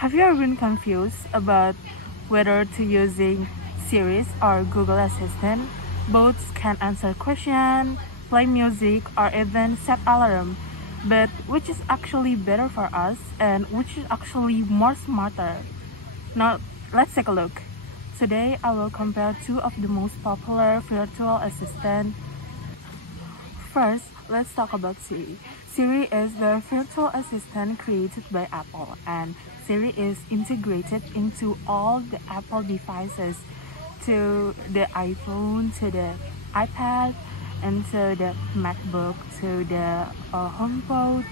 Have you ever been confused about whether to using Siri or Google Assistant? Both can answer questions, play music, or even set alarm. But which is actually better for us and which is actually more smarter? Now, let's take a look. Today, I will compare two of the most popular virtual assistants. First, let's talk about Siri. Siri is the virtual assistant created by Apple, and Siri is integrated into all the Apple devices, to the iPhone, to the iPad, and to the MacBook, to the HomePod,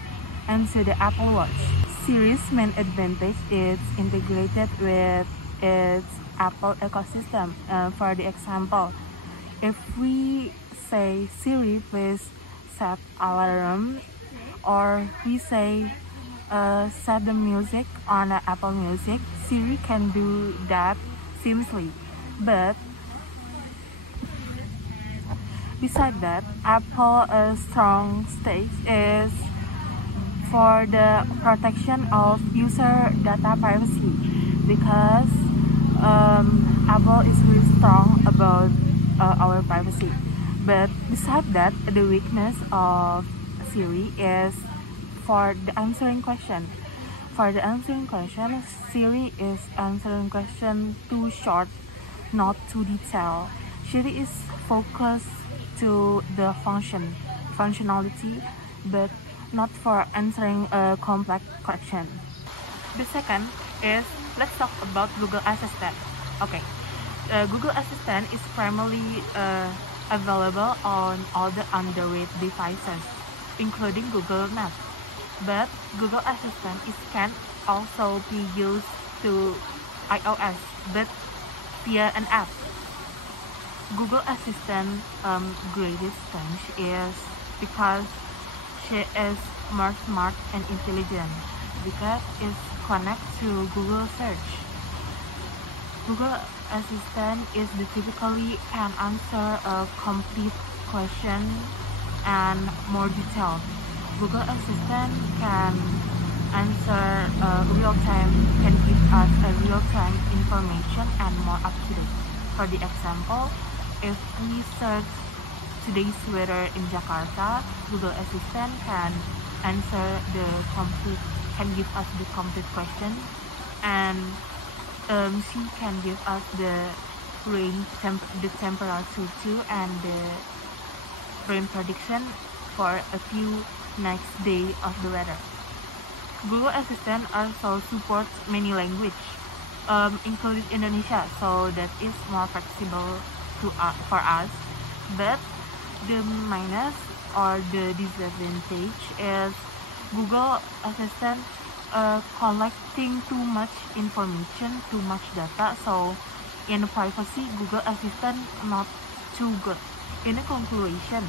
and to the Apple Watch. Siri's main advantage is integrated with its Apple ecosystem. For the example, if we say Siri, please set alarm, or we say set the music on Apple Music, Siri can do that seamlessly. But besides that, Apple's strong stake is for the protection of user data privacy, because Apple is really strong about our privacy. But besides that, the weakness of Siri is for the answering question. For the answering question, Siri is answering question too short, not too detailed. Siri is focused to the functionality, but not for answering a complex question. The second is, let's talk about Google Assistant. Okay, Google Assistant is primarily available on all the Android devices, including Google Nest. But Google Assistant can also be used to iOS, but via an app. Google Assistant greatest strength is because she is more smart and intelligent, because it connects to Google Search. Google Assistant is typically can answer a complete question and more detailed. Google Assistant can answer real-time, can give us a real-time information and more up-to-date. For the example, if we search today's weather in Jakarta, Google Assistant can answer can give us the complete question, and she can give us the the temperature too, and the rain prediction for a few next day of the weather. Google Assistant also supports many languages, including Indonesia, so that is more flexible for us. But the minus or the disadvantage is Google Assistant collecting too much information, too much data, so in privacy, Google Assistant not too good. In a conclusion,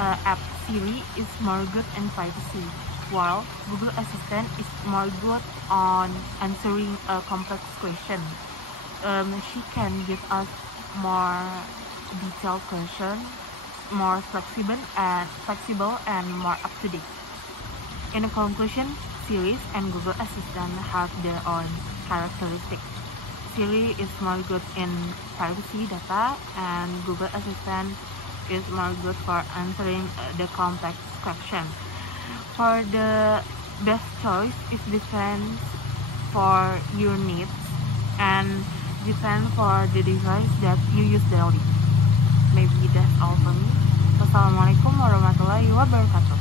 app Siri is more good in privacy, while Google Assistant is more good on answering a complex question. She can give us more detailed question, more flexible and more up to date. In a conclusion, Siri and Google Assistant have their own characteristics. Siri is more good in privacy data, and Google Assistant is more good for answering the complex question. For the best choice, it depends for your needs and depends for the device that you use daily. Maybe that's all for me. Wassalamualaikum warahmatullahi wabarakatuh.